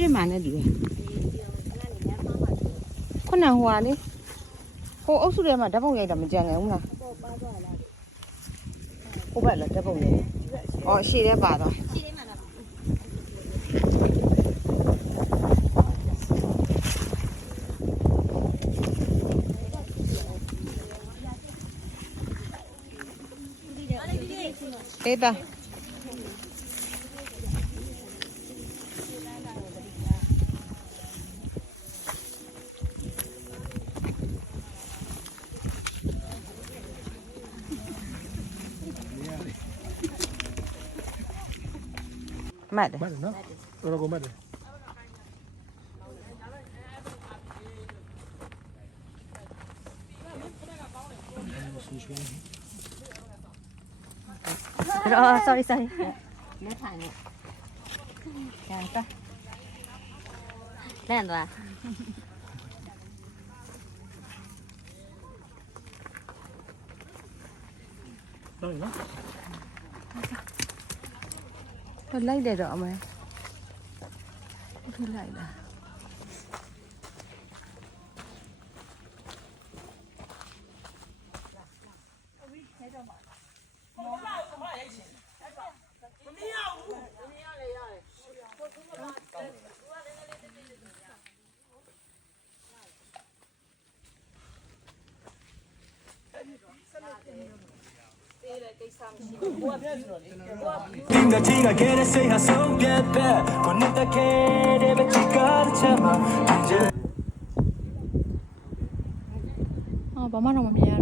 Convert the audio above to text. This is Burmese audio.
ရှင်းမှနဲ့ဒီပဲခုနဟိုဟာလေဟိုအုပ်စုထဲမှာဓာတ်ပုံရိုက်တာမကြံငယ်ဘူးလားဟိုဘက်လည်းဓာတ်ပုံရိုက်ဩအရှိတဲ့ပါသွားဒေတာမှတ်တယ်နော်တော်တော်ကိုမှတ်တယ်အော် sorry လက်ထိုင်နေကျန်တော့လန့်သွားတော့နော်တော့လိုက်တယ်တော့အမေထိုးလိုက်လားTinga tinga quiere ser razão bebe conecta quiere bechicar chama ဘာမှတော့မမြင်ရ